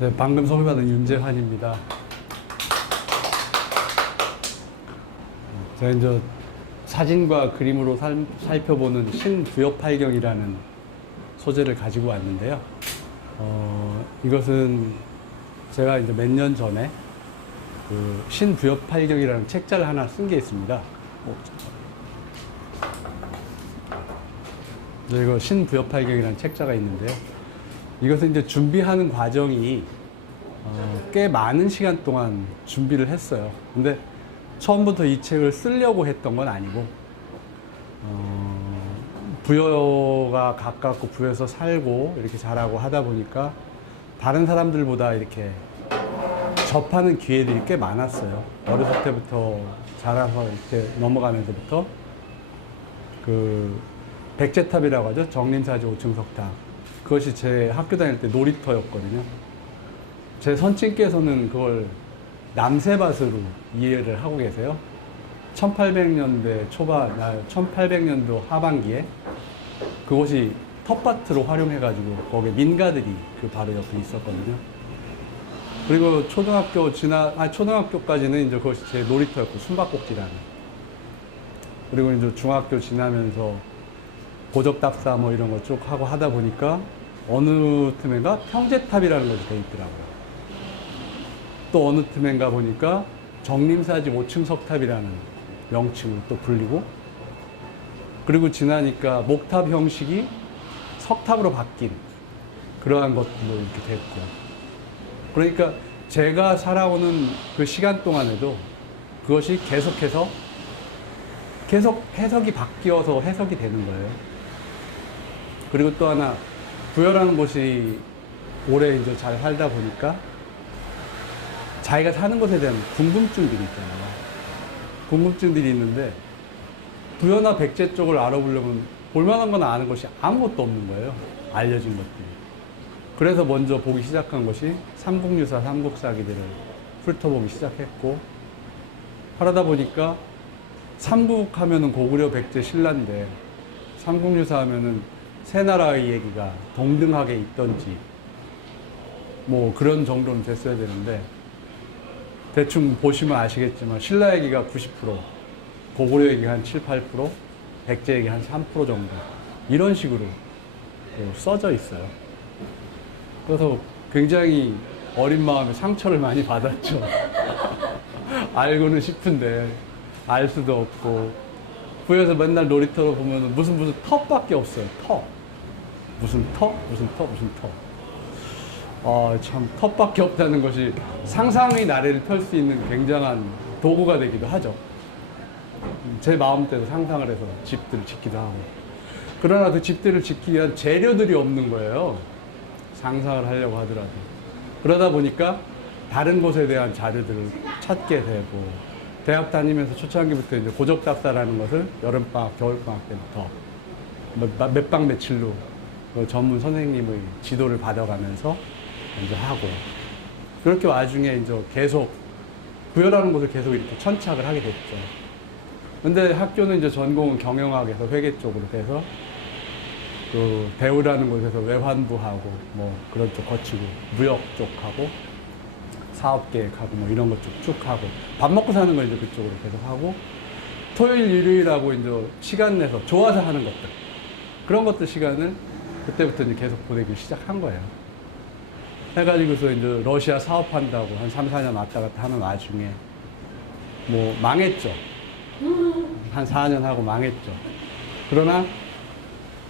네, 방금 소개받은 윤재환입니다. 제가 이제 사진과 그림으로 살펴보는 신부엽팔경이라는 소재를 가지고 왔는데요. 이것은 제가 이제 몇 년 전에 그 신부엽팔경이라는 책자를 하나 쓴 게 있습니다. 이거 신부엽팔경이라는 책자가 있는데요. 이것은 이제 준비하는 과정이 꽤 많은 시간 동안 준비를 했어요. 근데 처음부터 이 책을 쓰려고 했던 건 아니고 부여가 가깝고 부여에서 살고 이렇게 자라고 하다 보니까 다른 사람들보다 이렇게 접하는 기회들이 꽤 많았어요. 어렸을 때부터 자라서 이렇게 넘어가면서부터 그 백제탑이라고 하죠. 정림사지 5층 석탑. 그것이 제 학교 다닐 때 놀이터였거든요. 제 선친께서는 그걸 남새밭으로 이해를 하고 계세요. 1800년대 초반, 1800년도 하반기에 그곳이 텃밭으로 활용해가지고 거기에 민가들이 그 바로 옆에 있었거든요. 그리고 초등학교까지는 이제 그것이 제 놀이터였고, 숨바꼭질하는. 그리고 이제 중학교 지나면서 고적답사 뭐 이런 거 쭉 하고 하다 보니까 어느 틈엔가 평제탑이라는 것이 돼 있더라고요. 또 어느 틈엔가 보니까 정림사지 5층 석탑이라는 명칭으로 또 불리고, 그리고 지나니까 목탑 형식이 석탑으로 바뀐 그러한 것들도 이렇게 됐고, 그러니까 제가 살아오는 그 시간 동안에도 그것이 계속해서 계속 해석이 바뀌어서 해석이 되는 거예요. 그리고 또 하나, 부여라는 곳이 오래 이제 잘 살다 보니까 자기가 사는 것에 대한 궁금증들이 있잖아요. 궁금증들이 있는데 부여나 백제 쪽을 알아보려면 볼만한 건 아는 것이 아무것도 없는 거예요. 알려진 것들이. 그래서 먼저 보기 시작한 것이 삼국유사, 삼국사기들을 훑어보기 시작했고, 하다 보니까 삼국 하면은 고구려, 백제, 신라인데 삼국유사 하면은 세 나라의 얘기가 동등하게 있던지 뭐 그런 정도는 됐어야 되는데, 대충 보시면 아시겠지만 신라 얘기가 90%, 고구려 얘기가 한 7, 8%, 백제 얘기 한 3% 정도 이런 식으로 써져 있어요. 그래서 굉장히 어린 마음에 상처를 많이 받았죠. 알고는 싶은데 알 수도 없고, 부여에서 맨날 놀이터로 보면 무슨 턱밖에 없어요. 턱. 무슨 턱? 참, 턱밖에 없다는 것이 상상의 나래를 펼 수 있는 굉장한 도구가 되기도 하죠. 제 마음대로 상상을 해서 집들을 짓기도 하고. 그러나 그 집들을 짓기 위한 재료들이 없는 거예요. 상상을 하려고 하더라도. 그러다 보니까 다른 곳에 대한 자료들을 찾게 되고, 대학 다니면서 초창기부터 이제 고적답사라는 것을 여름방학, 겨울방학 때부터 몇 박 며칠로 전문 선생님의 지도를 받아가면서 이제 하고, 그렇게 와중에 이제 계속 부여라는 곳을 계속 이렇게 천착을 하게 됐죠. 근데 학교는 이제 전공은 경영학에서 회계 쪽으로 돼서 그 대우라는 곳에서 외환부하고 뭐 그런 쪽 거치고, 무역 쪽하고 사업계획하고 뭐 이런 것 쭉 하고, 밥 먹고 사는 걸 이제 그쪽으로 계속 하고, 토요일, 일요일하고 이제 시간 내서 좋아서 하는 것들, 그런 것들 시간을 그때부터 이제 계속 보내기 시작한 거예요. 해가지고서 이제 러시아 사업한다고 한 3, 4년 왔다 갔다 하는 와중에 뭐 망했죠. 한 4년 하고 망했죠. 그러나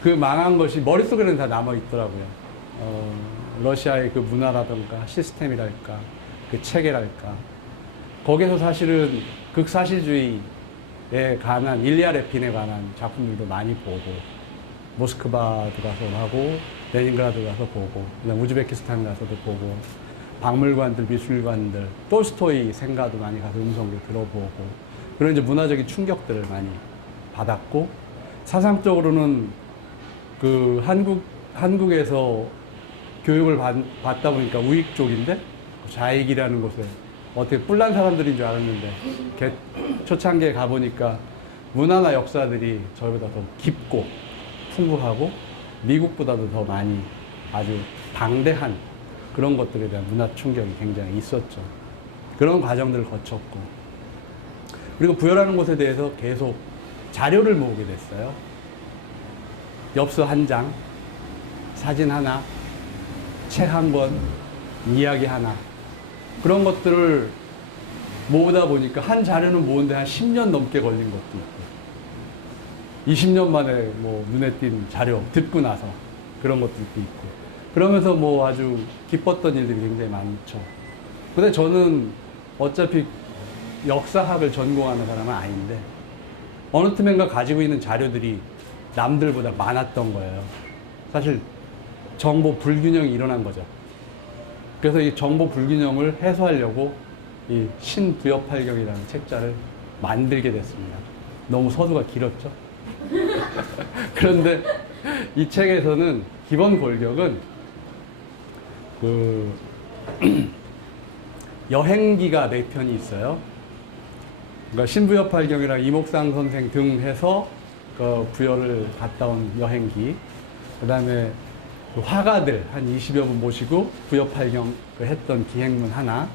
그 망한 것이 머릿속에는 다 남아있더라고요. 러시아의 그 문화라든가 시스템이랄까, 그 체계랄까. 거기서 사실은 극사실주의에 관한, 일리아 레핀에 관한 작품들도 많이 보고, 모스크바도 가서 하고, 레닌그라드 가서 보고, 그다음 우즈베키스탄 가서도 보고, 박물관들, 미술관들, 톨스토이 생가도 많이 가서 음성도 들어보고, 그런 이제 문화적인 충격들을 많이 받았고, 사상적으로는 그 한국에서 교육을 받다 보니까 우익 쪽인데, 좌익이라는 곳에 어떻게 뿔난 사람들인 줄 알았는데, 초창기에 가보니까 문화나 역사들이 저희보다 더 깊고 풍부하고 미국보다도 더 많이 아주 방대한 그런 것들에 대한 문화 충격이 굉장히 있었죠. 그런 과정들을 거쳤고, 그리고 부여라는 곳에 대해서 계속 자료를 모으게 됐어요. 엽서 한 장, 사진 하나, 책 한 권, 이야기 하나, 그런 것들을 모으다 보니까 한 자료는 모으는데 한 10년 넘게 걸린 것도 있고, 20년 만에 뭐 눈에 띈 자료 듣고 나서 그런 것도 있고, 그러면서 뭐 아주 기뻤던 일들이 굉장히 많죠. 근데 저는 어차피 역사학을 전공하는 사람은 아닌데, 어느 틈엔가 가지고 있는 자료들이 남들보다 많았던 거예요. 사실 정보 불균형이 일어난 거죠. 그래서 이 정보 불균형을 해소하려고 이 신부여팔경이라는 책자를 만들게 됐습니다. 너무 서두가 길었죠? 그런데 이 책에서는 기본 골격은 그 여행기가 4편이 있어요. 그러니까 신부여팔경이랑 이목상 선생 등 해서 그 부여를 갔다 온 여행기, 그 다음에 그 화가들 한 20여 분 모시고 부여팔경 했던 기행문 하나,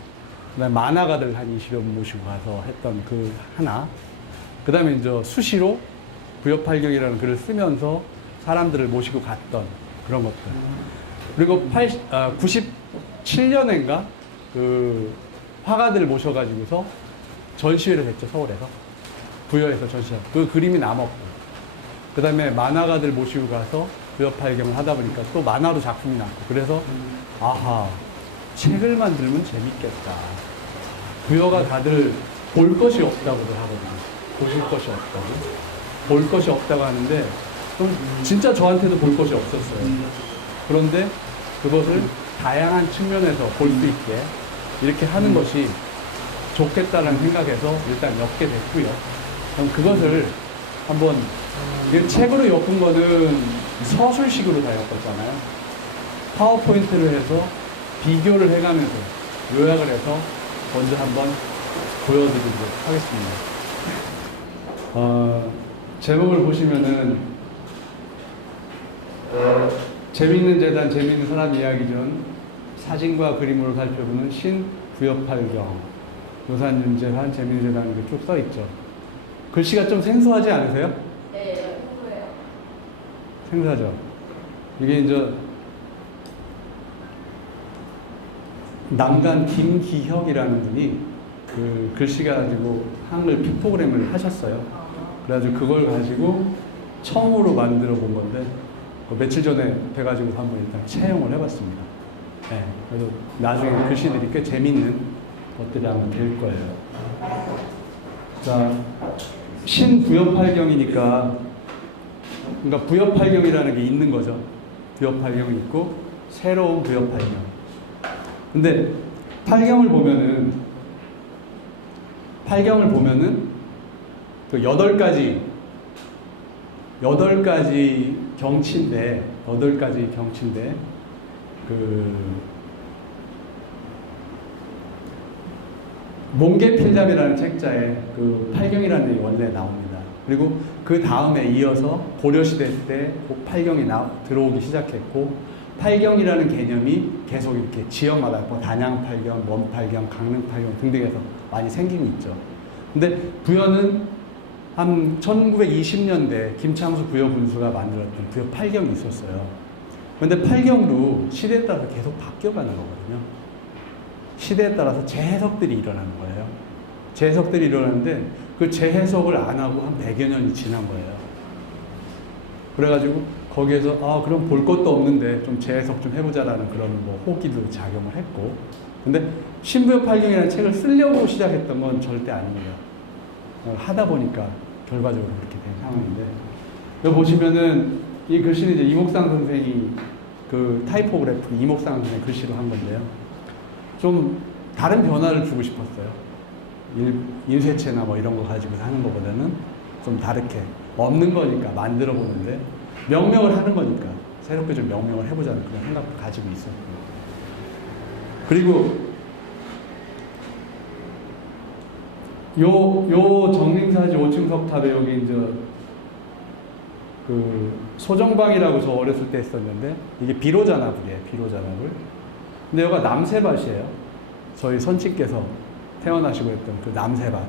그 다음에 만화가들 한 20여 분 모시고 가서 했던 그 하나, 그 다음에 이제 수시로 부여팔경이라는 글을 쓰면서 사람들을 모시고 갔던 그런 것들. 그리고 97년인가 그 화가들 모셔가지고서 전시회를 했죠, 서울에서. 부여에서 전시회. 그 그림이 남았고. 그 다음에 만화가들 모시고 가서 부여팔경을 하다 보니까 또 만화로 작품이 났고. 그래서, 아하, 책을 만들면 재밌겠다. 부여가 다들 볼 것이 없다고들 하거든요. 보실 것이 없다고. 볼 것이 없다고 하는데, 좀 진짜 저한테도 볼 것이 없었어요. 그런데 그것을 다양한 측면에서 볼 수 있게 이렇게 하는 것이 좋겠다는 생각에서 일단 엮게 됐고요. 그럼 그것을 한번, 이 책으로 엮은 거는 서술식으로 다 엮었잖아요. 파워포인트를 해서 비교를 해가면서 요약을 해서 먼저 한번 보여드리도록 하겠습니다. 제목을 보시면은 재미있는 재단, 재미있는 사람 이야기 중 사진과 그림으로 살펴보는 신부여팔경, 노산윤재환 재미있는 재단 이렇게 쭉 써있죠. 글씨가 좀 생소하지 않으세요? 네, 생소해요. 생소하죠. 이게 이제 남간 김기혁이라는 분이 그 글씨가 가지고 한글 픽토그램을 하셨어요. 그래가지고 그걸 가지고 처음으로 만들어 본 건데, 며칠 전에 돼가지고 한번 일단 채용을 해봤습니다. 네, 그래서 나중에 글씨들이 꽤 재밌는 것들이 아마 될 거예요. 자, 신부여팔경이니까, 그러니까 부여팔경이라는 게 있는 거죠. 부여팔경이 있고 새로운 부여팔경. 근데 팔경을 보면은 그 8가지 경치인데 그 몽개필잡이라는 책자에 그 팔경이라는 얘기 원래 나옵니다. 그리고 그 다음에 이어서 고려시대 때 팔경이 들어오기 시작했고, 팔경이라는 개념이 계속 이렇게 지역마다 뭐 단양팔경, 원팔경, 강릉팔경 등등해서 많이 생기고 있죠. 근데 부여는 한 1920년대 김창수 부여군수가 만들었던 부여 팔경이 있었어요. 근데 팔경도 시대에 따라서 계속 바뀌어가는 거거든요. 시대에 따라서 재해석들이 일어나는 거예요. 재해석들이 일어나는데 그 재해석을 안 하고 한 100여 년이 지난 거예요. 그래가지고 거기에서 그럼 볼 것도 없는데 좀 재해석 좀 해보자라는 그런 뭐 호기도 작용을 했고, 근데 신부여팔경이라는 책을 쓰려고 시작했던 건 절대 아니에요. 하다 보니까 결과적으로 그렇게 된 상황인데, 여기 보시면은 이 글씨는 이제 이목상 선생이 그 타이포그래프 이목상 선생 글씨로 한 건데요. 좀 다른 변화를 주고 싶었어요. 인쇄체나 뭐 이런 거 가지고 하는 것보다는 좀 다르게, 없는 거니까 만들어 보는데 명명을 하는 거니까 새롭게 좀 명명을 해보자는 그런 생각을 가지고 있었고, 그리고 요 정림사지 5층 석탑에 여기 이제 그 소정방이라고 저 어렸을 때 했었는데, 이게 비로자나불이에요. 비로자나불. 근데 여기가 남새밭이에요. 저희 선친께서 태어나시고 했던 그 남새밭.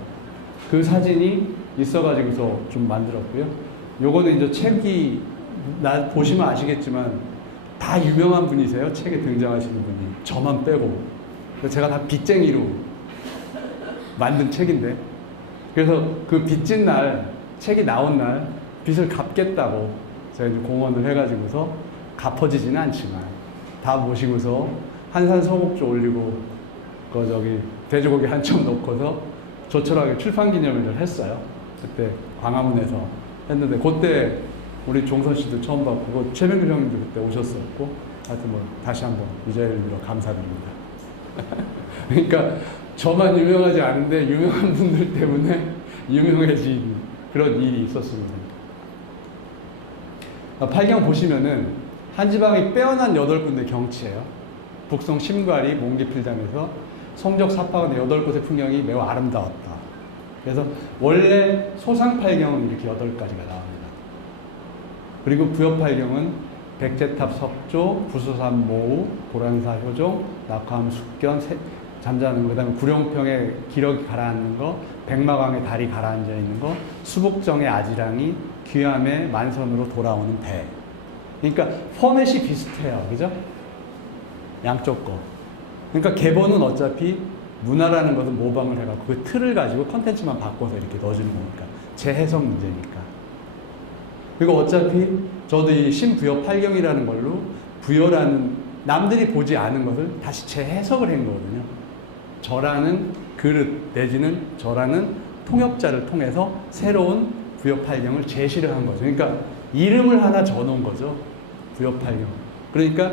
그 사진이 있어가지고서 좀 만들었고요. 요거는 이제 책이, 보시면 아시겠지만, 다 유명한 분이세요. 책에 등장하시는 분이. 저만 빼고. 제가 다 빚쟁이로 만든 책인데. 그래서 그 빚진 날, 책이 나온 날, 빚을 갚겠다고 제가 이제 공헌을 해가지고서 갚아지지는 않지만, 다 모시고서 한산 소곡주 올리고, 돼지고기 한 점 넣고서 조촐하게 출판 기념회를 했어요. 그때 광화문에서 했는데, 그때 우리 종선 씨도 처음 봤고, 최명길 형님도 그때 오셨었고, 하여튼 뭐, 다시 한번 이 자리를 빌어 감사드립니다. 그러니까, 저만 유명하지 않은데, 유명한 분들 때문에 유명해진 그런 일이 있었습니다. 팔경 보시면은, 한 지방이 빼어난 8군데 경치예요. 북송 심과리, 몽기필담에서 성적 사파원의 8곳의 풍경이 매우 아름다웠다. 그래서 원래 소상팔경은 이렇게 8가지가 나옵니다. 그리고 부여팔경은 백제탑 석조, 부수산 모우, 보란사 효종, 낙화암 숙견, 잠자는 거, 그 다음에 구룡평에 기러기 가라앉는 거, 백마강에 달이 가라앉아 있는 거, 수복정의 아지랑이, 귀암의 만선으로 돌아오는 배. 그러니까 포맷이 비슷해요. 그죠? 양쪽 거. 그러니까 계보는 어차피 문화라는 것은 모방을 해갖고 그 틀을 가지고 컨텐츠만 바꿔서 이렇게 넣어주는 거니까. 재해석 문제니까. 그리고 어차피 저도 이 신부여 팔경이라는 걸로 부여라는 남들이 보지 않은 것을 다시 재해석을 한 거거든요. 저라는 그릇 내지는 저라는 통역자를 통해서 새로운 부여 팔경을 제시를 한 거죠. 그러니까 이름을 하나 적어놓은 거죠. 부여 팔경. 그러니까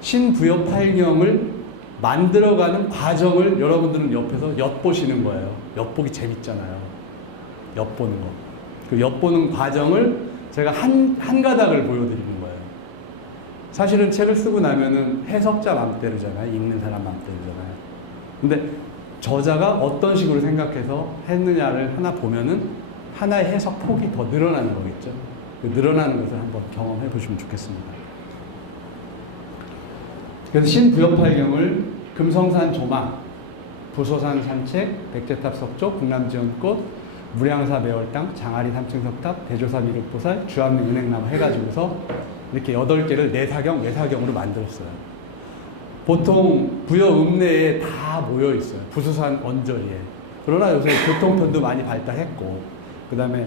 신부여 팔경을 만들어가는 과정을 여러분들은 옆에서 엿보시는 거예요. 엿보기 재밌잖아요. 엿보는 거. 그 엿보는 과정을 제가 한 가닥을 보여드리는 거예요. 사실은 책을 쓰고 나면은 해석자 맘대로잖아요. 읽는 사람 맘대로잖아요. 근데 저자가 어떤 식으로 생각해서 했느냐를 하나 보면은 하나의 해석 폭이 더 늘어나는 거겠죠. 그 늘어나는 것을 한번 경험해 보시면 좋겠습니다. 그래서 신부여팔경을 금성산 조망, 부소산 산책, 백제탑 석조, 북남지연꽃, 무량사 매월당, 장아리 삼층석탑, 대조사 미륵보살, 주암리 은행나무 해가지고서 이렇게 8개를 내사경으로 만들었어요. 보통 부여 읍내에 다 모여 있어요. 부수산 언저리에. 그러나 요새 교통편도 많이 발달했고, 그 다음에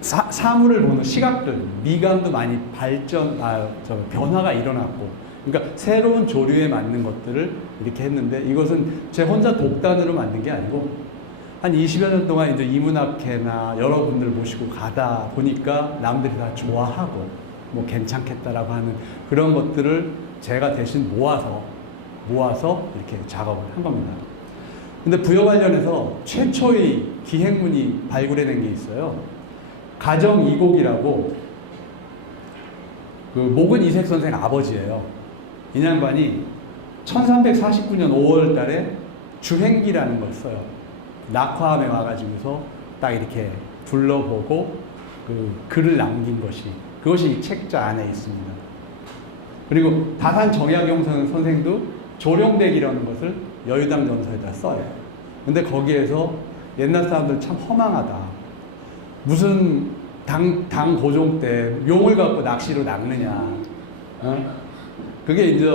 사물을 보는 시각들, 미감도 많이 변화가 일어났고, 그러니까 새로운 조류에 맞는 것들을 이렇게 했는데, 이것은 제 혼자 독단으로 만든 게 아니고, 한 20여 년 동안 이제 이문학회나 여러분들 모시고 가다 보니까 남들이 다 좋아하고, 뭐 괜찮겠다라고 하는 그런 것들을 제가 대신 모아서 이렇게 작업을 한 겁니다. 근데 부여 관련해서 최초의 기행문이 발굴해낸 게 있어요. 가정 이곡이라고, 그 목은 이색 선생 아버지예요. 이 양반이 1349년 5월 달에 주행기라는 걸 써요. 낙화암에 와가지고서 딱 이렇게 둘러보고 그 글을 남긴 그것이 이 책자 안에 있습니다. 그리고 다산 정약용 선생도 조룡대기라는 것을 여의당 전서에다 써요. 근데 거기에서 옛날 사람들 참 허망하다. 무슨 당 고종 때 용을 갖고 낚시로 낚느냐. 그게 이제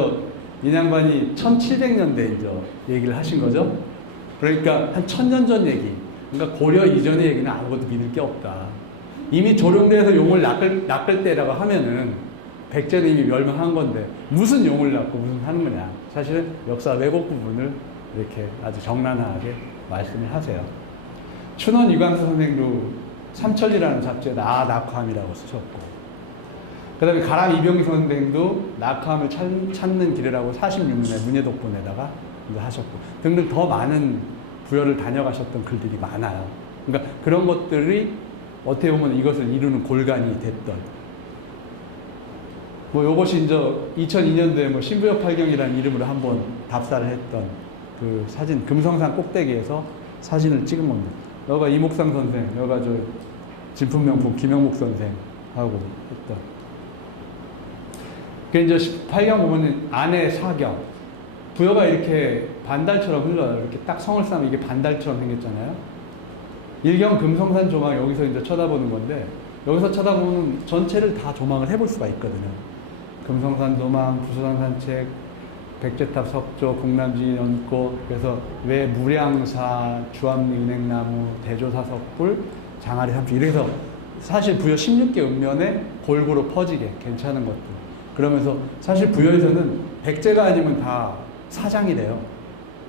이 양반이 1700년대 이제 얘기를 하신 거죠. 그러니까 한 1000년 전 얘기. 그러니까 고려 이전의 얘기는 아무것도 믿을 게 없다. 이미 조룡대에서 용을 낚을 때라고 하면은 백제는 이미 멸망한 건데 무슨 용을 낚고 무슨 하는 거냐. 사실은 역사 왜곡 부분을 이렇게 아주 정난하게 말씀을 하세요. 춘원 유광수 선생도 삼천리라는 잡지에다 낙화암이라고 쓰셨고, 그 다음에 가람 이병기 선생도 낙화암을 찾는 길이라고 46년에 문예독본에다가 하셨고, 등등 더 많은 부여를 다녀가셨던 글들이 많아요. 그러니까 그런 것들이 어떻게 보면 이것을 이루는 골간이 됐던. 뭐 요것이 이제 2002년도에 뭐 신부여 팔경이라는 이름으로 한번 답사를 했던 그 사진, 금성산 꼭대기에서 사진을 찍은 겁니다. 여기가 이목상 선생, 여기가 저 진품명품 김영목 선생하고 했던. 그 이제 18경 보면 안에 사경, 부여가 이렇게 반달처럼 흘러요. 이렇게 딱 성을 쌓으면 이게 반달처럼 생겼잖아요. 일경 금성산 조망 여기서 이제 쳐다보는 건데, 여기서 쳐다보면 전체를 다 조망을 해볼 수가 있거든요. 금성산 조망, 부수산 산책, 백제탑 석조, 국남지 연꽃, 그래서 왜 무량사, 주암리 은행나무, 대조사 석불, 장아리 삼축, 이래서 사실 부여 16개 읍면에 골고루 퍼지게 괜찮은 것들. 그러면서 사실 부여에서는 백제가 아니면 다 사장이 돼요.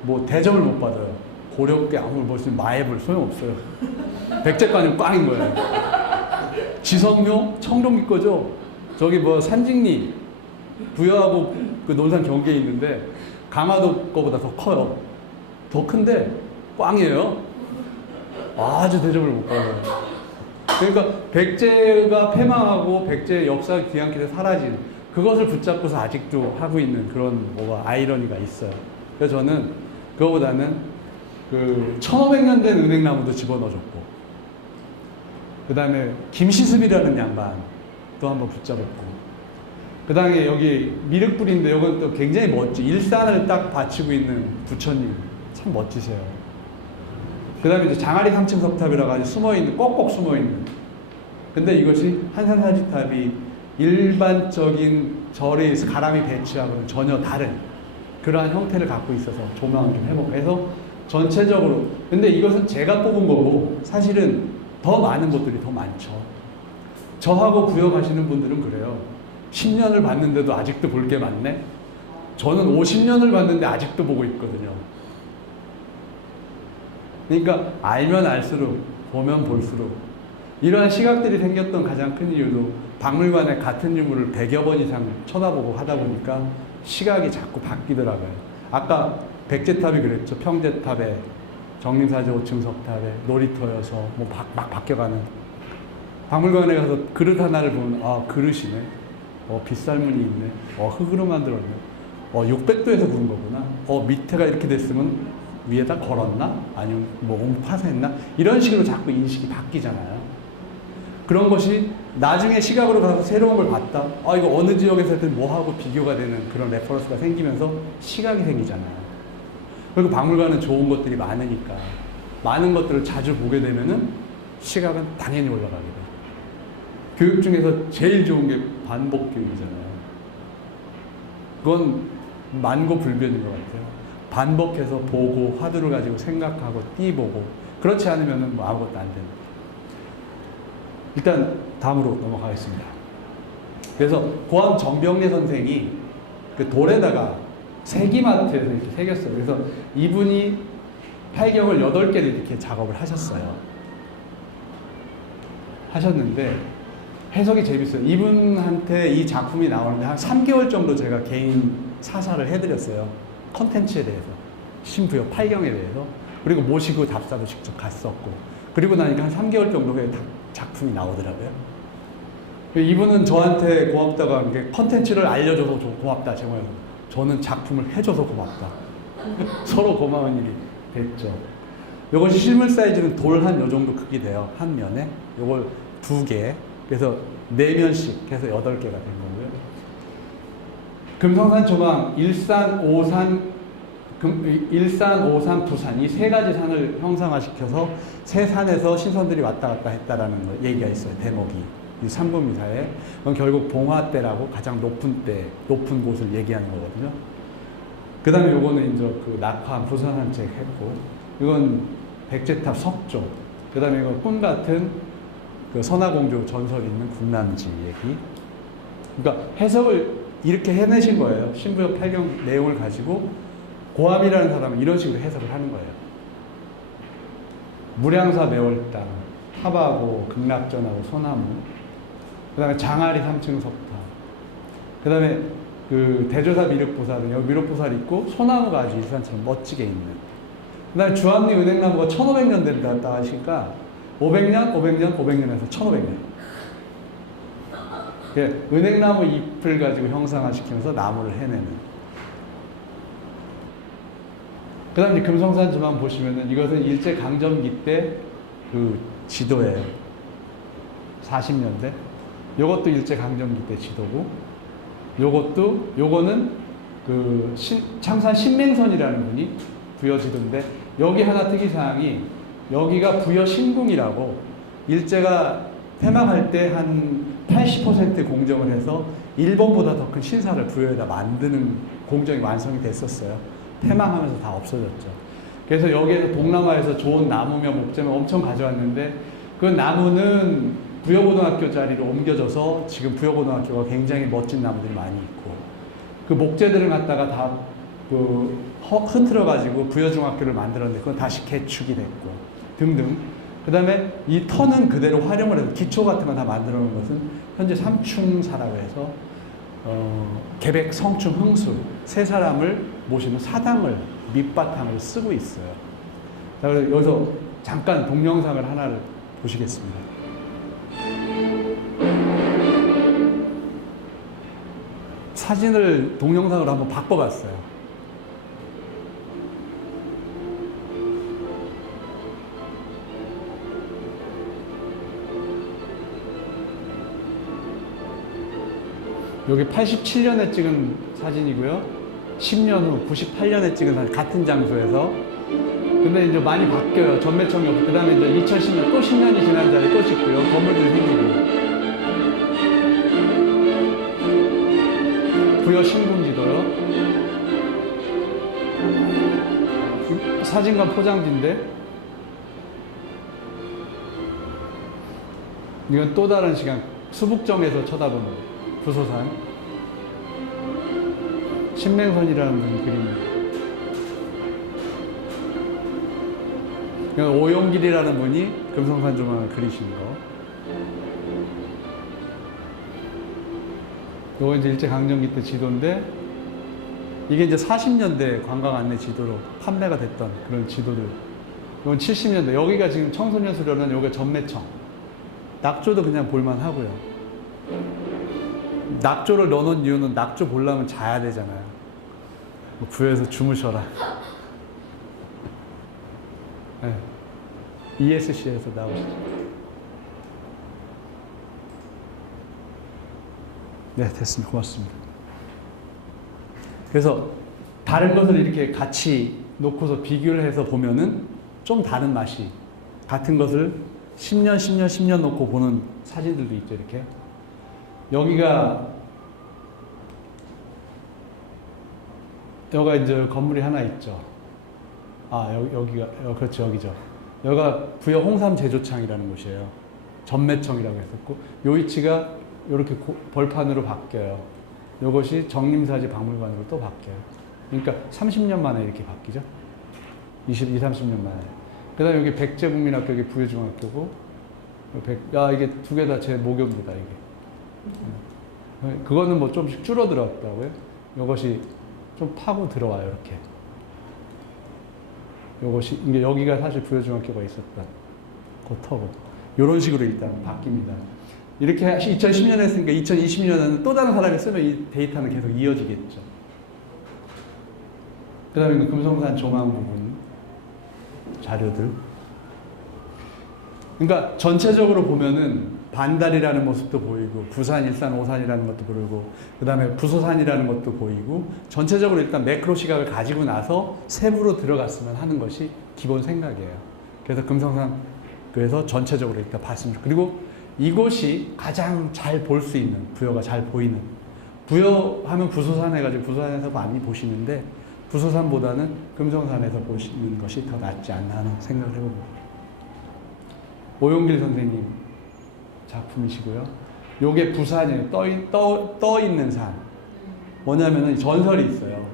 뭐 대접을 못 받아요. 고렵게 아무리 멋있는 마애불 소용없어요. 백제가 아니면 꽝인 거예요. 지성묘 청룡기 거죠. 저기 뭐 산직리 부여하고 그 논산 경계에 있는데 강화도 거보다 더 커요. 더 큰데 꽝이에요. 아주 대접을 못 받아요. 그러니까 백제가 패망하고 백제의 역사가 뒤안길에 사라진 그것을 붙잡고서 아직도 하고 있는 그런 뭐가 아이러니가 있어요. 그래서 저는 그거보다는 그 1500년 된 은행나무도 집어넣어줬고, 그 다음에 김시습이라는 양반도 한번 붙잡았고, 그 다음에 여기 미륵불인데 이건 또 굉장히 멋지, 일산을 딱 받치고 있는 부처님 참 멋지세요. 그 다음에 이제 장아리 3층 석탑이라고 아주 숨어있는, 꼭꼭 숨어있는, 근데 이것이 한산사지탑이 일반적인 절에 가람이 배치하고는 전혀 다른 그러한 형태를 갖고 있어서 조망을 좀 해보고 해서 전체적으로, 근데 이것은 제가 뽑은 거고 사실은 더 많은 곳들이 더 많죠. 저하고 부여 가시는 분들은 그래요. 10년을 봤는데도 아직도 볼 게 많네. 저는 50년을 봤는데 아직도 보고 있거든요. 그러니까 알면 알수록, 보면 볼수록, 이러한 시각들이 생겼던 가장 큰 이유도 박물관에 같은 유물을 100여 번 이상 쳐다보고 하다 보니까 시각이 자꾸 바뀌더라고요. 아까 백제탑이 그랬죠. 평제탑에, 정림사지 5층 석탑에, 놀이터여서 뭐 막 바뀌어가는. 박물관에 가서 그릇 하나를 보면, 아, 그릇이네. 빗살무늬 있네. 흙으로 만들었네. 600도에서 구운 거구나. 밑에가 이렇게 됐으면 위에다 걸었나? 아니면 뭐 파쇄했나? 이런 식으로 자꾸 인식이 바뀌잖아요. 그런 것이 나중에 시각으로 가서 새로운 걸 봤다. 이거 어느 지역에서 했더니 뭐하고 비교가 되는 그런 레퍼런스가 생기면서 시각이 생기잖아요. 그리고 박물관은 좋은 것들이 많으니까 많은 것들을 자주 보게 되면은 시각은 당연히 올라가게 돼요. 교육 중에서 제일 좋은 게 반복 교육이잖아요. 그건 만고불변인 것 같아요. 반복해서 보고 화두를 가지고 생각하고 띠보고, 그렇지 않으면 뭐 아무것도 안 됩니다. 일단 다음으로 넘어가겠습니다. 그래서 고암 정병래 선생이 그 돌에다가 세기마트에서 이렇게 새겼어요. 그래서 이분이 8경을 8개를 이렇게 작업을 하셨는데 해석이 재밌어요. 이분한테 이 작품이 나오는데 한 3개월 정도 제가 개인 사사를 해드렸어요. 컨텐츠에 대해서, 신부여 8경에 대해서. 그리고 모시고 답사도 직접 갔었고, 그리고 나니까 한 3개월 정도 후에 작품이 나오더라고요. 이분은 저한테 고맙다고 하는 게 컨텐츠를 알려줘서 고맙다. 저는 작품을 해줘서 고맙다. 서로 고마운 일이 됐죠. 이것이 실물 사이즈는 돌 한 요 정도 크기 돼요. 한 면에. 요걸 2개. 그래서 4면씩 해서 8개가 된 거고요. 금성산 조망, 일산, 오산, 부산 이 3가지 산을 형상화시켜서 세 산에서 신선들이 왔다 갔다 했다라는 얘기가 있어요. 대목이. 이 삼부미사에. 그건 결국 봉화 때라고 가장 높은 때, 높은 곳을 얘기하는 거거든요. 그 다음에 요거는 이제 그 낙화, 부산 산책 했고, 이건 백제탑 석조. 그 다음에 이거 꿈 같은 그 선화공주 전설 있는 군남지 얘기. 그러니까 해석을 이렇게 해내신 거예요. 신부역 8경 내용을 가지고 고암이라는 사람은 이런 식으로 해석을 하는 거예요. 무량사 매월당, 탑하고 극락전하고 소나무, 그 다음에 장아리 3층 석탑, 그 다음에 그 대조사 미륵보살은 여기 미륵보살이 있고 소나무가 아주 일산처럼 멋지게 있는. 그 다음에 주암리 은행나무가 1500년 된다 하시니까 500년에서 1500년. 은행나무 잎을 가지고 형상화시키면서 나무를 해내는. 그 다음에 금성산 조망 보시면은 이것은 일제강점기 때 그 지도예요. 40년대. 이것도 일제강점기 때 지도고. 요거는 그 창산 신맹선이라는 분이 부여지던데, 여기 하나 특이사항이, 여기가 부여신궁이라고, 일제가 폐막할 때 한 80% 공정을 해서 일본보다 더 큰 신사를 부여에다 만드는 공정이 완성이 됐었어요. 폐망하면서 다 없어졌죠. 그래서 여기에서 동남아에서 좋은 나무며 목재를 엄청 가져왔는데, 그 나무는 부여고등학교 자리로 옮겨져서 지금 부여고등학교가 굉장히 멋진 나무들이 많이 있고, 그 목재들을 갖다가 다 흔들어가지고 부여중학교를 만들었는데 그건 다시 개축이 됐고 등등. 그 다음에 이 터는 그대로 활용을 해서 기초 같은 거 다 만들어 놓은 것은 현재 삼충사라고 해서 계백, 성충, 흥수 세 사람을 모시는 사당을, 밑바탕을 쓰고 있어요. 자, 그래서 여기서 잠깐 동영상을 하나를 보시겠습니다. 사진을 동영상으로 한번 바꿔봤어요. 여기 87년에 찍은 사진이고요. 10년 후 98년에 찍은 사진, 같은 장소에서. 근데 이제 많이 바뀌어요. 전매청이 없고, 그 다음에 이제 2010년 또 10년이 지난 자리에 또 찍고요. 건물들이 생기고. 부여 신궁지도요. 사진관 포장지인데, 이건 또 다른 시간, 수북정에서 쳐다보는 부소산. 신맹선이라는 분이 그림입니다. 오용길이라는 분이 금성산 조망을 그리신 거. 요거 이제 일제강점기 때 지도인데, 이게 이제 40년대 관광 안내 지도로 판매가 됐던 그런 지도들. 이건 70년대. 여기가 지금 청소년 수련원, 여기가 전매청. 낙조도 그냥 볼만 하고요. 낙조를 넣어놓은 이유는 낙조 보려면 자야 되잖아요. 뭐 부여에서 주무셔라. 네. ESC에서 나오시죠. 네, 됐습니다. 고맙습니다. 그래서 다른 것을 이렇게 같이 놓고서 비교를 해서 보면은 좀 다른 맛이, 같은 것을 10년, 10년, 10년 놓고 보는 사진들도 있죠, 이렇게. 여기가 이제 건물이 하나 있죠. 여기가, 그렇죠, 여기죠. 여기가 부여 홍삼 제조창이라는 곳이에요. 전매청이라고 했었고, 요 위치가 이렇게 벌판으로 바뀌어요. 이것이 정림사지 박물관으로 또 바뀌어요. 그러니까 30년 만에 이렇게 바뀌죠. 30년 만에. 그 다음에 여기 백제국민학교, 여기 부여중학교고, 이게 두 개 다 제 모교입니다, 이게. 그거는 뭐 좀씩 줄어들었다고요. 이것이 좀 파고 들어와요, 이렇게. 이것이, 이게 여기가 사실 부여중학교가 있었던 그 터고. 이런 식으로 일단 바뀝니다. 이렇게 2010년에 했으니까 2020년에는 또 다른 사람이 쓰면 이 데이터는 계속 이어지겠죠. 그 다음에 금성산 조망 부분 자료들. 그러니까 전체적으로 보면은 반달이라는 모습도 보이고, 부산, 일산, 오산이라는 것도 보이고, 그 다음에 부소산이라는 것도 보이고, 전체적으로 일단 매크로 시각을 가지고 나서 세부로 들어갔으면 하는 것이 기본 생각이에요. 그래서 금성산, 그래서 전체적으로 일단 봤습니다. 그리고 이곳이 가장 잘 볼 수 있는, 부여가 잘 보이는, 부여하면 부소산 해가지고 부소산에서 많이 보시는데, 부소산보다는 금성산에서 보시는 것이 더 낫지 않나 하는 생각을 해봅니다. 오용길 선생님 작품이시고요. 요게 부산이에요. 떠 있는 산. 뭐냐면은 전설이 있어요.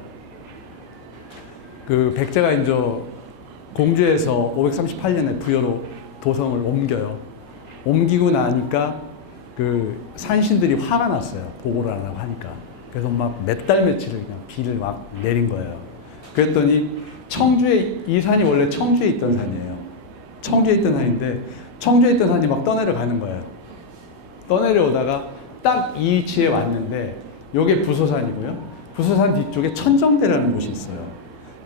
그 백제가 이제 공주에서 538년에 부여로 도성을 옮겨요. 옮기고 나니까 그 산신들이 화가 났어요. 보고를 안 하고 하니까. 그래서 막 몇 달 며칠을 그냥 비를 막 내린 거예요. 그랬더니 이 산이 원래 청주에 있던 산이에요. 청주에 있던 산인데, 청주에 있던 산이 막 떠내려가는 거예요. 떠내려오다가 딱 이 위치에 왔는데, 요게 부소산이고요. 부소산 뒤쪽에 천정대라는 곳이 있어요.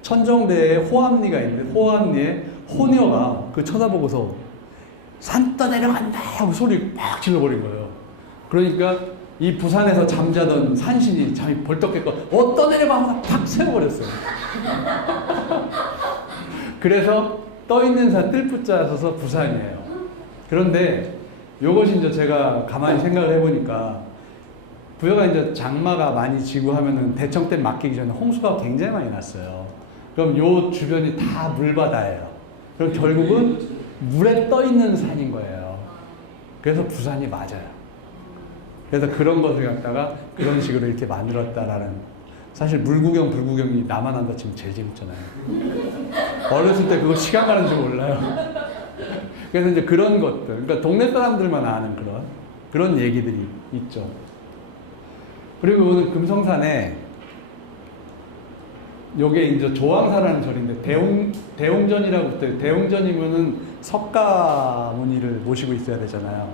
천정대에 호암리가 있는데, 호암리에 호녀가 그 쳐다보고서 산 떠내려간다 하고 소리 막 질러버린 거예요. 그러니까 이 부산에서 잠자던 산신이 잠이 벌떡 깼고 어떤 애를 막 팍 세워버렸어요. 그래서 떠있는 산 뜰붙자 서서 부산이에요. 그런데 요것이 이제 제가 가만히 생각을 해보니까 부여가 이제 장마가 많이 지고 하면은 대청댐 막히기 전에 홍수가 굉장히 많이 났어요. 그럼 요 주변이 다 물바다예요. 그럼 결국은 물에 떠 있는 산인 거예요. 그래서 부산이 맞아요. 그래서 그런 것을 갖다가 그런 식으로 이렇게 만들었다라는. 사실 물구경, 불구경이 나만 한다 치면 제일 재밌잖아요. 어렸을 때 그거 시간 가는 줄 몰라요. 그래서 이제 그런 것들, 그러니까 동네 사람들만 아는 그런 얘기들이 있죠. 그리고 오늘 금성산에 요게 이제 조왕사라는 절인데 대웅전이라고 붙어요. 대웅전이면은 석가모니를 모시고 있어야 되잖아요.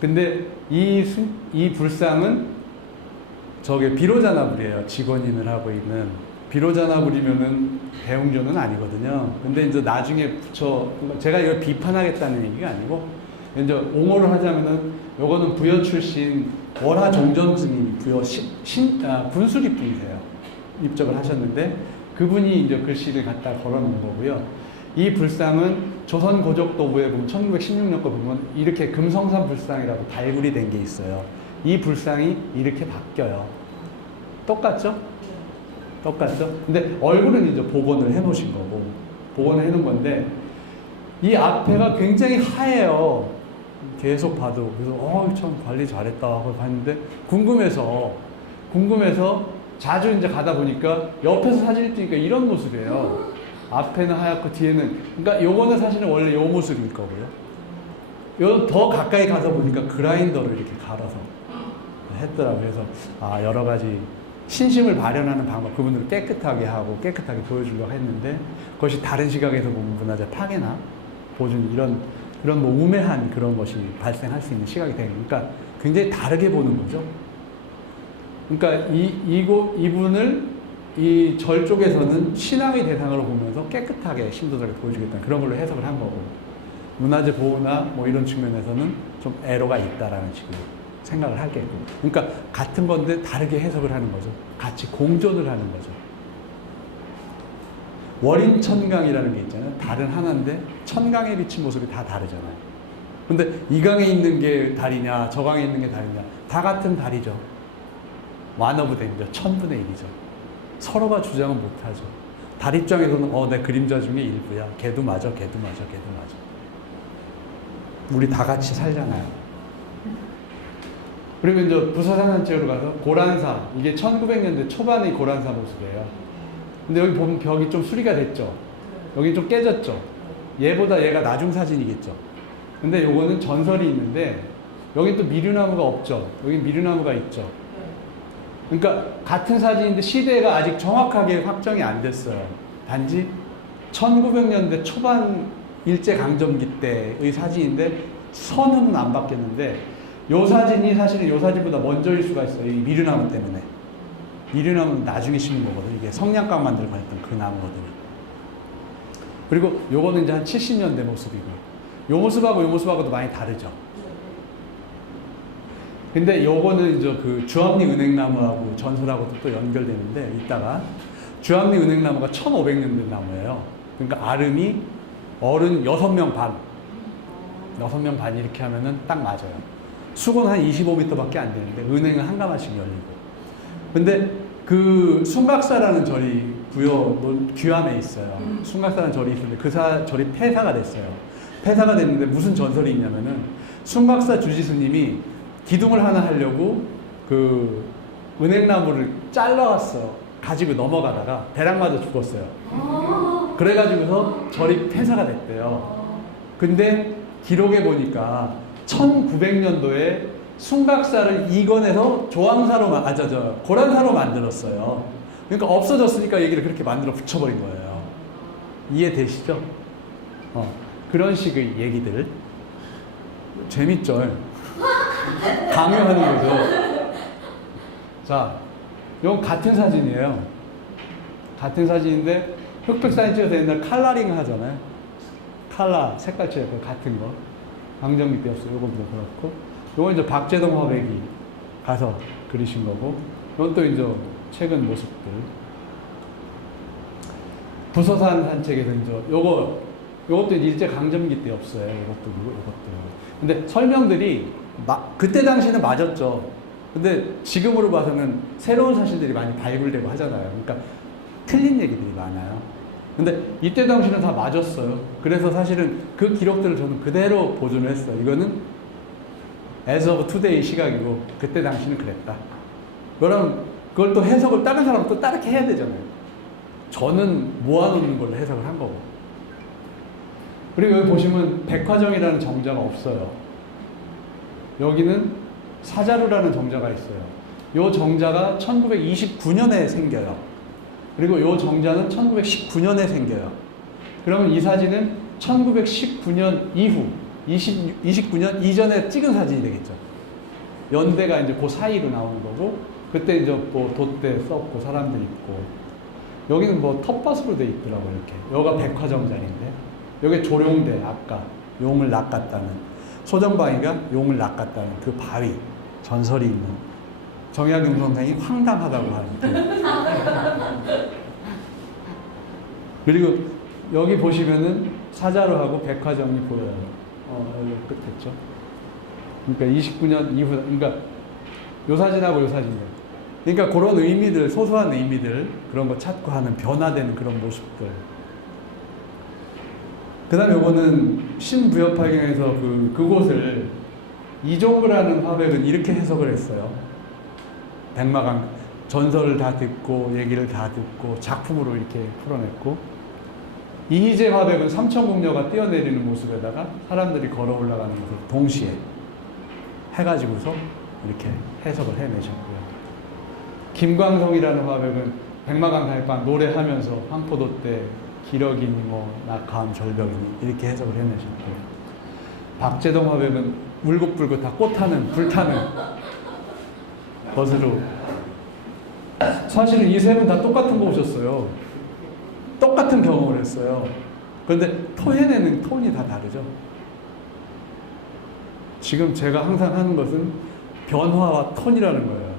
근데 이 불상은 저게 비로자나불이에요. 직원인을 하고 있는 비로자나불이면은 대웅전은 아니거든요. 근데 이제 나중에 제가 이걸 비판하겠다는 얘기가 아니고 이제 옹호를 하자면은 요거는 부여 출신 월하 종전 스님 부여 분수리 분이세요. 입적을 하셨는데 그분이 이제 글씨를 갖다 걸어놓은 거고요. 이 불상은 조선 고족도부에 보면 1916년 거 보면 이렇게 금성산 불상이라고 발굴이 된 게 있어요. 이 불상이 이렇게 바뀌어요. 똑같죠? 똑같죠? 근데 얼굴은 이제 복원을 해 놓으신 거고, 복원을 해 놓은 건데, 이 앞에가 굉장히 하얘요. 계속 봐도. 그래서, 참 관리 잘했다 하고 봤는데, 궁금해서 자주 이제 가다 보니까 옆에서 사진을 찍으니까 이런 모습이에요. 앞에는 하얗고 뒤에는, 그러니까 요거는 사실은 원래 요 모습일 거고요. 요 더 가까이 가서 보니까 그라인더를 이렇게 갈아서 했더라고요. 그래서, 여러 가지 신심을 발현하는 방법, 그분들을 깨끗하게 하고 깨끗하게 보여주려고 했는데, 그것이 다른 시각에서 보면 문화재 파괴나 보존 그런 뭐 우매한 그런 것이 발생할 수 있는 시각이 되니까 굉장히 다르게 보는 거죠. 그러니까 이분을 이 절 쪽에서는 신앙의 대상으로 보면서 깨끗하게 신도들에게 보여주겠다는 그런 걸로 해석을 한 거고, 문화재 보호나 뭐 이런 측면에서는 좀 애로가 있다라는 식으로 생각을 하겠고, 그러니까 같은 건데 다르게 해석을 하는 거죠. 같이 공존을 하는 거죠. 월인천강이라는 게 있잖아요. 다른 하나인데 천강에 비친 모습이 다 다르잖아요. 근데 이 강에 있는 게 달이냐 저 강에 있는 게 달이냐, 다 같은 달이죠. 완어브 댐이죠. 1000분의 1이죠. 서로가 주장은 못하죠. 달 입장에서는 내 그림자 중에 일부야. 걔도 맞아, 걔도 맞아, 걔도 맞아. 우리 다 같이 살잖아요. 그리고 이제 부서산산지역으로 가서 고란사, 이게 1900년대 초반의 고란사 모습이에요. 근데 여기 보면 벽이 좀 수리가 됐죠. 여기 좀 깨졌죠. 얘보다 얘가 나중 사진이겠죠. 근데 요거는 전설이 있는데 여기 또 미류나무가 없죠. 여기 미류나무가 있죠. 그러니까 같은 사진인데 시대가 아직 정확하게 확정이 안 됐어요. 단지 1900년대 초반 일제강점기 때의 사진인데 선은 안 바뀌었는데 요 사진이 사실은 요 사진보다 먼저일 수가 있어요. 이 미류나무 때문에. 미류나무는 나중에 심은 거거든요. 이게 성냥강 만들고 했던 그 나무거든요. 그리고 요거는 이제 한 70년대 모습이고, 요 모습하고 요 모습하고도 많이 다르죠. 근데 요거는 이제 그 주암리 은행나무하고 전설하고도 또 연결되는데, 이따가 주암리 은행나무가 1500년대 나무예요. 그러니까 아름이 어른 6명 반. 6명 반 이렇게 하면은 딱 맞아요. 수건 한 25m밖에 안 되는데 은행은 한 가마씩 열리고. 근데 그 숭각사라는 절이 귀암에 있어요. 숭각사라는 절이 있는데 그 절이 폐사가 됐어요. 폐사가 됐는데 무슨 전설이 있냐면은 숭각사 주지스님이 기둥을 하나 하려고 그 은행나무를 잘라왔어. 가지고 넘어가다가 배랑 맞아 죽었어요. 그래가지고서 절이 폐사가 됐대요. 근데 기록에 보니까 1900년도에 숭각사를 이건해서 조항사로, 고란사로 만들었어요. 그러니까 없어졌으니까 얘기를 그렇게 만들어 붙여버린 거예요. 이해되시죠? 그런 식의 얘기들. 재밌죠? 강요하는 거죠. 자, 이건 같은 사진이에요. 같은 사진인데 흑백 사진 찍어서 옛날 칼라링 하잖아요. 칼라, 색깔 칠해서 같은 거. 강정미 띄었어요. 요거도 그렇고. 요건 이제 박재동 화백이 가서 그리신 거고, 이건 또 이제 최근 모습들. 부서산 산책에서 이제 요것도 일제 강점기 때 없어요. 요것도. 근데 설명들이 그때 당시는 맞았죠. 근데 지금으로 봐서는 새로운 사실들이 많이 발굴되고 하잖아요. 그러니까 틀린 얘기들이 많아요. 근데 이때 당시는 다 맞았어요. 그래서 사실은 그 기록들을 저는 그대로 보존을 했어요. 이거는 as of today 시각이고 그때 당시는 그랬다. 그럼 그걸 또 해석을 다른 사람은 또 다르게 해야 되잖아요. 저는 모아놓는 걸로 해석을 한 거고. 그리고 여기 보시면 백화정이라는 정자가 없어요. 여기는 사자루라는 정자가 있어요. 이 정자가 1929년에 생겨요. 그리고 이 정자는 1919년에 생겨요. 그러면 이 사진은 1919년 이후, 29년 이전에 찍은 사진이 되겠죠. 연대가 이제 그 사이로 나오는 거고, 그때 이제 뭐 돛대 썼고, 사람들 있고, 여기는 뭐 텃밭으로 돼 있더라고요, 이렇게. 여기가 백화점 자리인데, 여기 조룡대, 아까 용을 낚았다는, 소정방이가 용을 낚았다는 그 바위, 전설이 있는, 정약용 선생이 황당하다고 하는. 그리고 여기 보시면은 사자루하고 백화점이 보여요. 여기 끝했죠. 그러니까 29년 이후, 그러니까 요 사진하고 요 사진들. 그러니까 그런 의미들, 소소한 의미들, 그런 거 찾고 하는 변화되는 그런 모습들. 그 다음에 요거는 신부엽화경에서 그곳을 이종구라는 화백은 이렇게 해석을 했어요. 백마강 전설을 다 듣고, 얘기를 다 듣고, 작품으로 이렇게 풀어냈고, 이희재 화백은 삼천궁녀가 뛰어내리는 모습에다가 사람들이 걸어 올라가는 것을 동시에 해가지고서 이렇게 해석을 해내셨고요. 김광성이라는 화백은 백마강 달방 노래하면서 황포도 때 기러기니 뭐 낙하함 절벽이니 이렇게 해석을 해내셨고요. 박재동 화백은 울긋불긋 다 꽃하는 불타는 것으로, 사실은 이 세 분 다 똑같은 거 오셨어요. 똑같은 경험을 했어요. 그런데 토해내는 톤이 다 다르죠. 지금 제가 항상 하는 것은 변화와 톤이라는 거예요.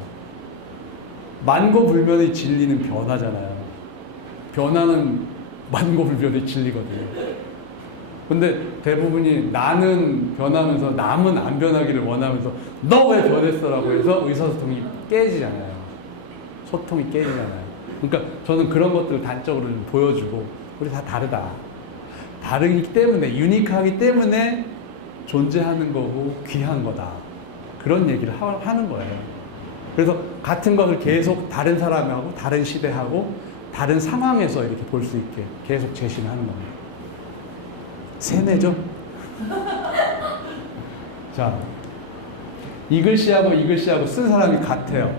만고불변의 진리는 변화잖아요. 변화는 만고불변의 진리거든요. 근데 대부분이 나는 변하면서 남은 안 변하기를 원하면서 너 왜 변했어라고 해서 의사소통이 깨지잖아요. 소통이 깨지잖아요. 그러니까 저는 그런 것들을 단적으로 좀 보여주고, 우리 다 다르다. 다르기 때문에, 유니크하기 때문에 존재하는 거고 귀한 거다. 그런 얘기를 하는 거예요. 그래서 같은 것을 계속 다른 사람하고 다른 시대하고 다른 상황에서 이렇게 볼 수 있게 계속 제시를 하는 겁니다. 세뇌죠? 자, 이 글씨하고 이 글씨하고 쓴 사람이 같아요.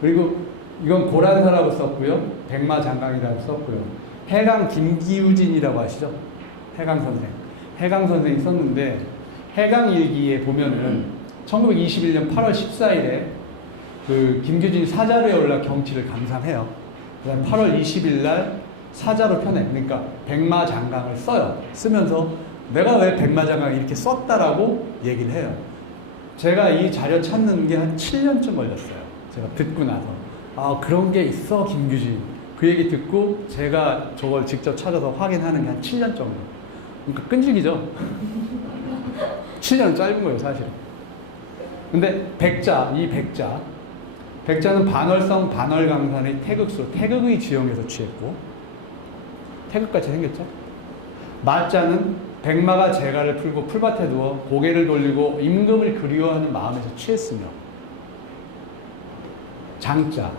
그리고 이건 고란사라고 썼고요. 백마장강이라고 썼고요. 해강 김기우진이라고 아시죠? 해강 선생. 해강 선생이 썼는데, 해강일기에 보면은 1921년 8월 14일에 그 김규진이 사자루에 올라 경치를 감상해요. 그 다음 8월 20일 날 사자루 편에, 그러니까 백마장강을 써요. 쓰면서 내가 왜 백마장강을 이렇게 썼다라고 얘기를 해요. 제가 이 자료 찾는 게 한 7년쯤 걸렸어요. 제가 듣고 나서. 아, 그런 게 있어, 김규진. 그 얘기 듣고 제가 저걸 직접 찾아서 확인하는 게 한 7년 정도. 그러니까 끈질기죠? 7년은 짧은 거예요, 사실은. 근데 백자는 반월성 반월강산의 태극수로 태극의 지형에서 취했고, 태극같이 생겼죠? 마자는 백마가 재갈을 풀고 풀밭에 누워 고개를 돌리고 임금을 그리워하는 마음에서 취했으며, 장자,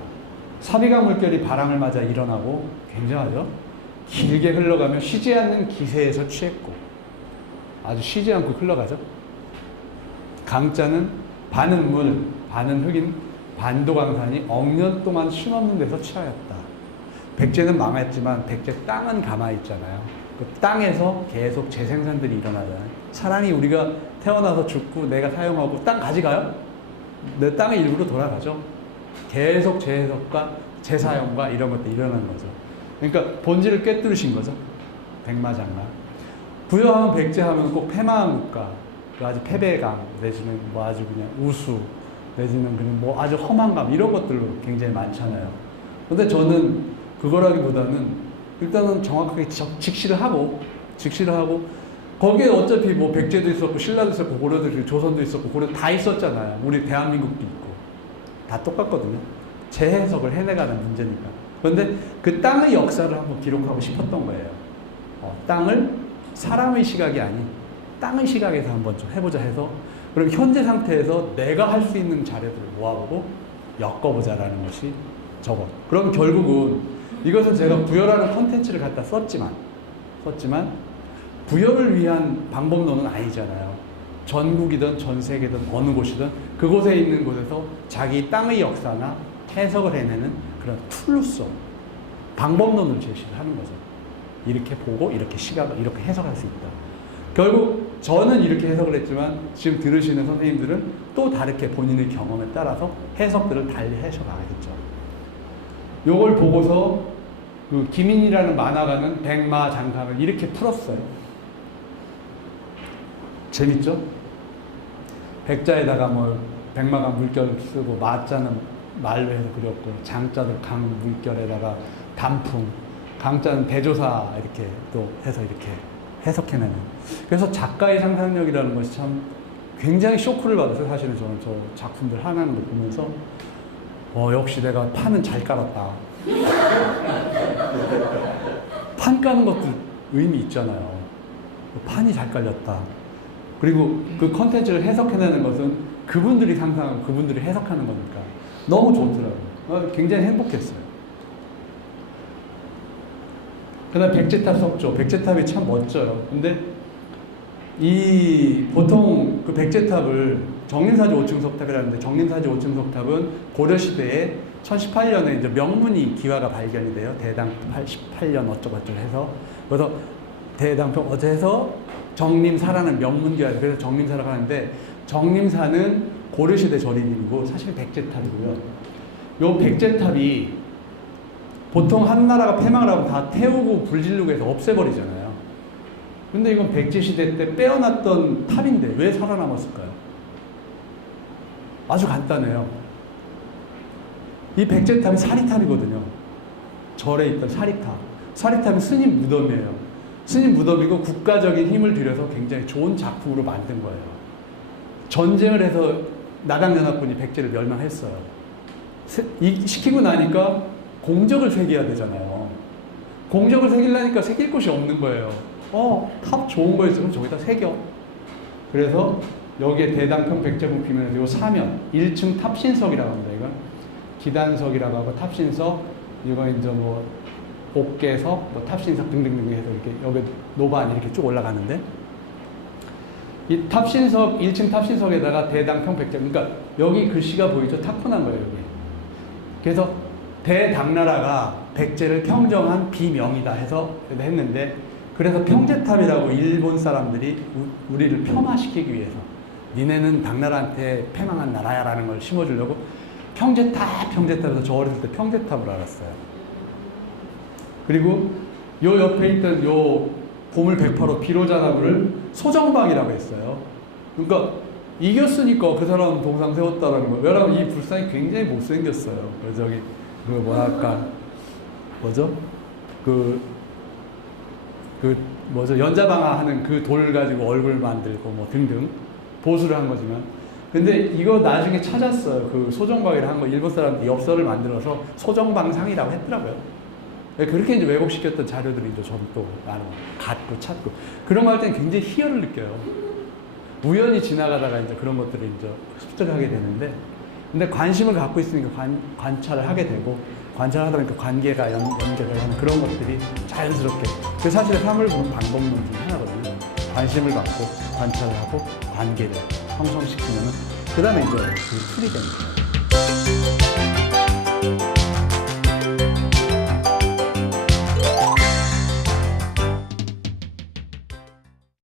사비강 물결이 바람을 맞아 일어나고, 굉장하죠? 길게 흘러가며 쉬지 않는 기세에서 취했고, 아주 쉬지 않고 흘러가죠? 강자는 반은 물, 반은 흙인 반도강산이 억년 동안 쉼없는 데서 취하였다. 백제는 망했지만 백제 땅은 가만히 있잖아요. 그 땅에서 계속 재생산들이 일어나잖아요. 사람이 우리가 태어나서 죽고 내가 사용하고 땅 가져가요? 내 땅의 일부로 돌아가죠. 계속 재해석과 재사용과 이런 것들이 일어나는 거죠. 그러니까 본질을 꿰뚫으신 거죠. 백마장강. 부여하면 백제하면 꼭 패망한 국가, 아주 패배감 내지는 뭐 아주 그냥 우수, 내지는 그냥 뭐 아주 험한 감 이런 것들로 굉장히 많잖아요. 근데 저는 그거라기보다는 일단은 정확하게 직시를 하고 거기에 어차피 뭐 백제도 있었고 신라도 있었고 고려도 있었고 조선도 있었고 고려 다 있었잖아요. 우리 대한민국도 있고 다 똑같거든요. 재해석을 해내가는 문제니까. 그런데 그 땅의 역사를 한번 기록하고 싶었던 거예요. 땅을 사람의 시각이 아닌 땅의 시각에서 한번 좀 해보자 해서 그럼 현재 상태에서 내가 할 수 있는 자료들을 모아보고 엮어보자라는 것이 저거. 그럼 결국은 이것은 제가 부여라는 컨텐츠를 갖다 썼지만 부여를 위한 방법론은 아니잖아요. 전국이든 전 세계든 어느 곳이든 그곳에 있는 곳에서 자기 땅의 역사나 해석을 해내는 그런 툴로서 방법론을 제시를 하는 거죠. 이렇게 보고 이렇게 시각을 이렇게 해석할 수 있다. 결국 저는 이렇게 해석을 했지만 지금 들으시는 선생님들은 또 다르게 본인의 경험에 따라서 해석들을 달리 해석하겠죠. 요걸 보고서 그 김인이라는 만화가는 백마장강을 이렇게 풀었어요. 재밌죠? 백자에다가 뭐 백마가 물결 쓰고 마자는 말로 해서 그렸고 장자는 강 물결에다가 단풍, 강자는 대조사 이렇게 또 해서 이렇게 해석해내는. 그래서 작가의 상상력이라는 것이 참 굉장히 쇼크를 받았어요. 사실은 저는 저 작품들 하나하나 보면서 역시 내가 판은 잘 깔았다. 판 까는 것도 의미 있잖아요. 판이 잘 깔렸다. 그리고 그 컨텐츠를 해석해내는 것은 그분들이 상상하고 그분들이 해석하는 거니까 너무 좋더라고요. 굉장히 행복했어요. 그 다음 백제탑 석조. 백제탑이 참 멋져요. 근데 보통 그 백제탑을 정림사지 5층 석탑이라는데 정림사지 5층 석탑은 고려시대에 1018년에 이제 명문이 기와가 발견이 돼요. 대당 88년 어쩌고저쩌고 해서. 그래서 대당평 어제서 정림사라는 명문기와 그래서 정림사라고 하는데 정림사는 고려시대 절임이고 사실 백제탑이고요. 요 백제탑이 보통 한 나라가 패망을 하고 다 태우고 불질르고 해서 없애버리잖아요. 근데 이건 백제시대 때 빼어났던 탑인데 왜 살아남았을까요? 아주 간단해요. 이 백제탑이 사리탑이거든요. 절에 있던 사리탑. 사리탑이 스님 무덤이에요. 스님 무덤이고 국가적인 힘을 들여서 굉장히 좋은 작품으로 만든 거예요. 전쟁을 해서 나당연합군이 백제를 멸망했어요. 시키고 나니까 공적을 새겨야 되잖아요. 공적을 새기려니까 새길 곳이 없는 거예요. 탑 좋은 거 있으면 저기다 새겨. 그래서 여기에 대당평 백제궁 비면에서 요 사면 1층 탑신석이라고 합니다. 이건 기단석이라고 하고 탑신석, 이건 이제 뭐 옥계석, 뭐 탑신석 등등등 해서 이렇게 여기 노반 이렇게 쭉 올라가는데 이 탑신석 1층 탑신석에다가 대당평 백제, 그러니까 여기 글씨가 보이죠? 타코난 거예요 여기. 그래서 대당나라가 백제를 평정한 비명이다 해서 했는데 그래서 평제탑이라고 일본 사람들이 우리를 폄하시키기 위해서 니네는 당나라한테 패망한 나라야라는 걸 심어주려고 평제탑에서 저 어렸을 때 평제탑을 알았어요. 그리고 요 옆에 있던 요 보물 108호 비로자나무를 소정방이라고 했어요. 그러니까 이겼으니까 그 사람은 동상 세웠다라는 거예요. 왜냐하면 이 불상이 굉장히 못생겼어요. 그래서 저기 연자방아 하는 그 돌 가지고 얼굴 만들고 뭐 등등 보수를 한 거지만 근데 이거 나중에 찾았어요. 그 소정방이라 한 거 일본 사람들이 엽서를 만들어서 소정방상이라고 했더라고요. 그렇게 이제 왜곡시켰던 자료들이 이제 저도 또 나는 갖고 찾고 그런 거 할 때는 굉장히 희열을 느껴요. 우연히 지나가다가 이제 그런 것들을 이제 습득하게 되는데 근데 관심을 갖고 있으니까 관찰을 하게 되고 관찰하다 보니까 관계가 연결을 하는 그런 것들이 자연스럽게 그 사실 삶을 보는 방법론 중에 하나거든요. 관심을 갖고 관찰을 하고 관계를 형성시키면은 그 다음에 이제 그 툴이 됩니다.